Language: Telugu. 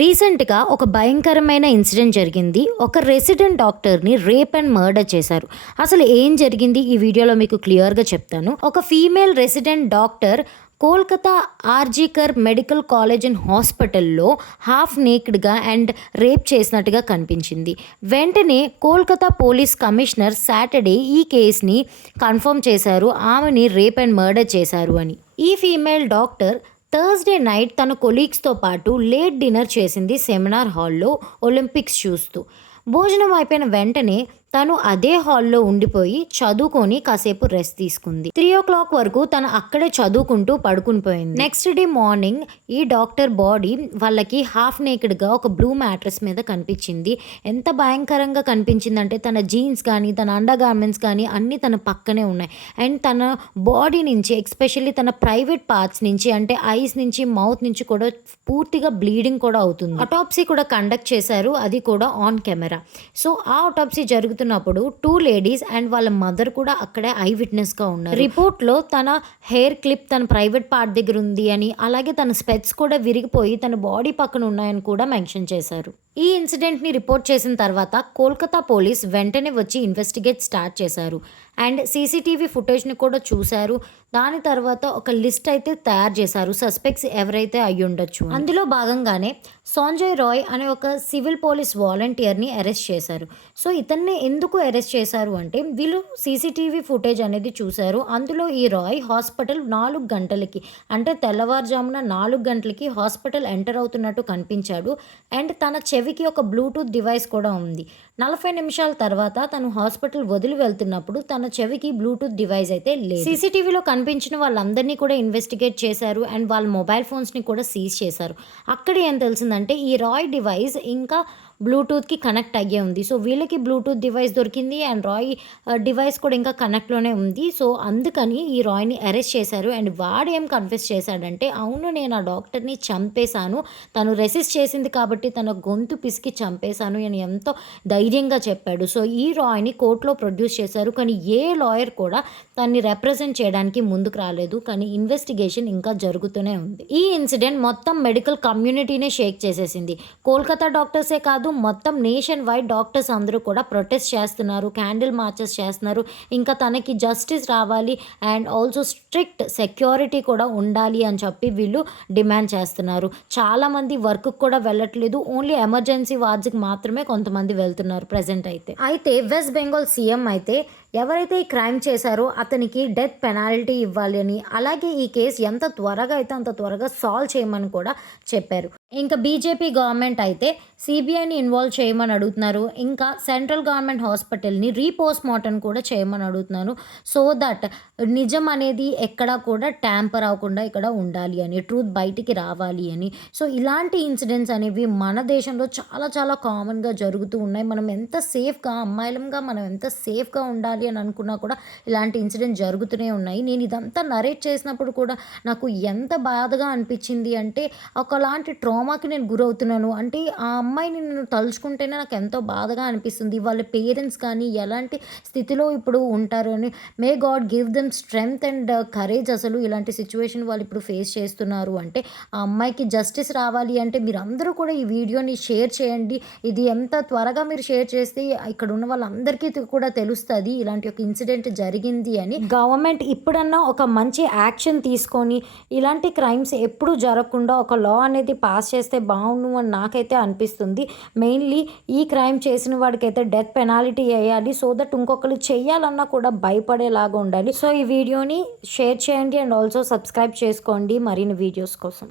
రీసెంట్‌గా ఒక భయంకరమైన ఇన్సిడెంట్ జరిగింది. ఒక రెసిడెంట్ డాక్టర్‌ని రేప్ అండ్ మర్డర్ చేశారు. అసలు ఏం జరిగింది ఈ వీడియోలో మీకు క్లియర్‌గా చెప్తాను. ఒక female resident doctor Kolkata RG Kar medical college and హాస్పిటల్‌లో హాఫ్ నేకెడ్‌గా అండ్ రేప్ చేసినట్టుగా కనిపించింది. వెంటనే కోల్కతా పోలీస్ కమిషనర్ సాటర్డే ఈ కేస్‌ని కన్ఫర్మ్ చేశారు. ఆమెని రేప్ అండ్ మర్డర్ చేశారు అని. ఈ ఫీమేల్ డాక్టర్ థర్స్డే నైట్ తన కొలీగ్స్తో పాటు లేట్ డిన్నర్ చేసింది సెమినార్ హాల్లో ఒలింపిక్స్ చూస్తూ. భోజనం అయిపోయిన వెంటనే తను అదే హాల్లో ఉండిపోయి చదువుకొని కాసేపు రెస్ట్ తీసుకుంది. 3 వరకు తను అక్కడే చదువుకుంటూ పడుకుని పోయింది. నెక్స్ట్ డే మార్నింగ్ ఈ డాక్టర్ బాడీ వాళ్ళకి హాఫ్ నేకెడ్గా ఒక బ్లూ మ్యాట్రెస్ మీద కనిపించింది. ఎంత భయంకరంగా కనిపించిందంటే తన జీన్స్ కానీ తన అండర్ గార్మెంట్స్ కానీ అన్నీ తన పక్కనే ఉన్నాయి. అండ్ తన బాడీ నుంచి ఎక్స్పెషల్లీ తన ప్రైవేట్ పార్ట్స్ నుంచి అంటే ఐస్ నుంచి మౌత్ నుంచి కూడా పూర్తిగా బ్లీడింగ్ కూడా అవుతుంది. అటాప్సీ కూడా కండక్ట్ చేశారు, అది కూడా ఆన్ కెమెరా. సో ఆ అటాప్సీ జరుగుతున్నప్పుడు 2 లేడీస్ అండ్ వాళ్ళ మదర్ కూడా అక్కడే ఐ విట్నెస్గా ఉన్నారు. రిపోర్ట్లో తన హెయిర్ క్లిప్ తన ప్రైవేట్ పార్ట్ దగ్గర ఉంది అని, అలాగే తన స్పెట్స్ కూడా విరిగిపోయి తన బాడీ పక్కన ఉన్నాయని కూడా మెన్షన్ చేశారు. ఈ ఇన్సిడెంట్ని రిపోర్ట్ చేసిన తర్వాత కోల్కతా పోలీస్ వెంటనే వచ్చి ఇన్వెస్టిగేట్ స్టార్ట్ చేశారు. అండ్ సీసీటీవీ ఫుటేజ్ని కూడా చూశారు. దాని తర్వాత ఒక లిస్ట్ అయితే తయారు చేశారు సస్పెక్ట్స్ ఎవరైతే అయ్యి ఉండొచ్చు. అందులో భాగంగానే సంజయ్ రాయ్ అనే ఒక సివిల్ పోలీస్ వాలంటీర్ని అరెస్ట్ చేశారు. సో ఇతన్ని ఎందుకు అరెస్ట్ చేశారు అంటే వీళ్ళు సీసీటీవీ ఫుటేజ్ అనేది చూశారు. అందులో ఈ రాయ్ హాస్పిటల్ 4 గంటలకి అంటే తెల్లవారుజామున 4 గంటలకి హాస్పిటల్ ఎంటర్ అవుతున్నట్టు కనిపించాడు. అండ్ తన చెవికి ఒక బ్లూటూత్ డివైస్ కూడా ఉంది. 40 నిమిషాల తర్వాత తను హాస్పిటల్ వదిలి వెళ్తున్నప్పుడు తన చెవికి బ్లూటూత్ డివైస్ అయితే లేదు. సీసీటీవీలో కనిపించిన వాళ్ళందరినీ కూడా ఇన్వెస్టిగేట్ చేశారు అండ్ వాళ్ళ మొబైల్ ఫోన్స్ని కూడా సీజ్ చేశారు. అక్కడ ఏం తెలిసిందంటే ఈ రాయ్ డివైస్ ఇంకా బ్లూటూత్కి కనెక్ట్ అయ్యే ఉంది. సో వీళ్ళకి బ్లూటూత్ డివైస్ దొరికింది అండ్ రాయ్ డివైస్ కూడా ఇంకా కనెక్ట్లోనే ఉంది. సో అందుకని ఈ రాయ్ని అరెస్ట్ చేశారు. అండ్ వాడు ఏం కన్ఫెస్ చేశాడంటే అవును నేను ఆ డాక్టర్ని చంపేశాను, తను రెసిస్ట్ చేసింది కాబట్టి తన గొంతు పిసికి చంపేశాను అని ఎంతో ధైర్యంగా చెప్పాడు. సో ఈ రాయ్ని కోర్టులో ప్రొడ్యూస్ చేశారు. కానీ ఏ లాయర్ కూడా తన్ని రిప్రజెంట్ చేయడానికి ముందుకు రాలేదు. కానీ ఇన్వెస్టిగేషన్ ఇంకా జరుగుతూనే ఉంది. ఈ ఇన్సిడెంట్ మొత్తం మెడికల్ కమ్యూనిటీనే షేక్ చేసేసింది. కోల్కతా డాక్టర్సే కాదు, మొత్తం నేషన్ వైడ్ డాక్టర్స్ అందరూ కూడా ప్రొటెస్ట్ చేస్తున్నారు, క్యాండిల్ మార్చెస్ చేస్తున్నారు. ఇంకా తనకి జస్టిస్ రావాలి అండ్ ఆల్సో స్ట్రిక్ట్ సెక్యూరిటీ కూడా ఉండాలి అని చెప్పి వీళ్ళు డిమాండ్ చేస్తున్నారు. చాలామంది వర్క్కి కూడా వెళ్ళట్లేదు, ఓన్లీ ఎమర్జెన్సీ వార్డ్స్కి మాత్రమే కొంతమంది వెళ్తున్నారు ప్రజెంట్ అయితే వెస్ట్ బెంగాల్ సీఎం అయితే ఎవరైతే ఈ క్రైమ్ చేశారో అతనికి డెత్ పెనాల్టీ ఇవ్వాలి అని, అలాగే ఈ కేసు ఎంత త్వరగా అయితే అంత త్వరగా సాల్వ్ చేయమని కూడా చెప్పారు. ఇంకా బీజేపీ గవర్నమెంట్ అయితే సిబిఐని ఇన్వాల్వ్ చేయమని అడుగుతున్నారు. ఇంకా సెంట్రల్ గవర్నమెంట్ హాస్పిటల్ని రీపోస్ట్ మార్టం కూడా చేయమని అడుగుతున్నారు. సో దట్ నిజం అనేది ఎక్కడా కూడా ట్యాంపర్ అవ్వకుండా ఇక్కడ ఉండాలి అని, ట్రూత్ బయటికి రావాలి అని. సో ఇలాంటి ఇన్సిడెంట్స్ అనేవి మన దేశంలో చాలా చాలా కామన్గా జరుగుతూ ఉన్నాయి. మనం ఎంత సేఫ్గా అమ్మాయిలంగా మనం ఎంత సేఫ్గా ఉండాలి అని అనుకున్నా కూడా ఇలాంటి ఇన్సిడెంట్ జరుగుతూనే ఉన్నాయి. నేను ఇదంతా నరేట్ చేసినప్పుడు కూడా నాకు ఎంత బాధగా అనిపించింది అంటే ఒకలాంటి ట్రామాకి నేను గురవుతున్నాను. అంటే ఆ అమ్మాయిని నేను తలుచుకుంటేనే నాకు ఎంతో బాధగా అనిపిస్తుంది. వాళ్ళ పేరెంట్స్ కానీ ఎలాంటి స్థితిలో ఇప్పుడు ఉంటారు అని. May God give them strength and courage. అసలు ఇలాంటి సిచ్యువేషన్ వాళ్ళు ఇప్పుడు ఫేస్ చేస్తున్నారు అంటే ఆ అమ్మాయికి జస్టిస్ రావాలి అంటే మీరు అందరూ కూడా ఈ వీడియోని షేర్ చేయండి. ఇది ఎంత త్వరగా మీరు షేర్ చేస్తే ఇక్కడ ఉన్న వాళ్ళందరికీ కూడా తెలుస్తుంది ఇలాంటి ఒక ఇన్సిడెంట్ జరిగింది అని. గవర్నమెంట్ ఇప్పుడన్నా ఒక మంచి యాక్షన్ తీసుకొని ఇలాంటి క్రైమ్స్ ఎప్పుడూ జరగకుండా ఒక లా అనేది పాస్ చేస్తే బాగుండు అని నాకైతే అనిపిస్తుంది. మెయిన్లీ ఈ క్రైమ్ చేసిన వాడికైతే డెత్ పెనాల్టీ వేయాలి. సో దట్ ఇంకొకరు చెయ్యాలన్నా కూడా భయపడేలాగా ఉండాలి. సో ఈ వీడియోని షేర్ చేయండి అండ్ ఆల్సో సబ్స్క్రైబ్ చేసుకోండి మరిన్ని వీడియోస్ కోసం.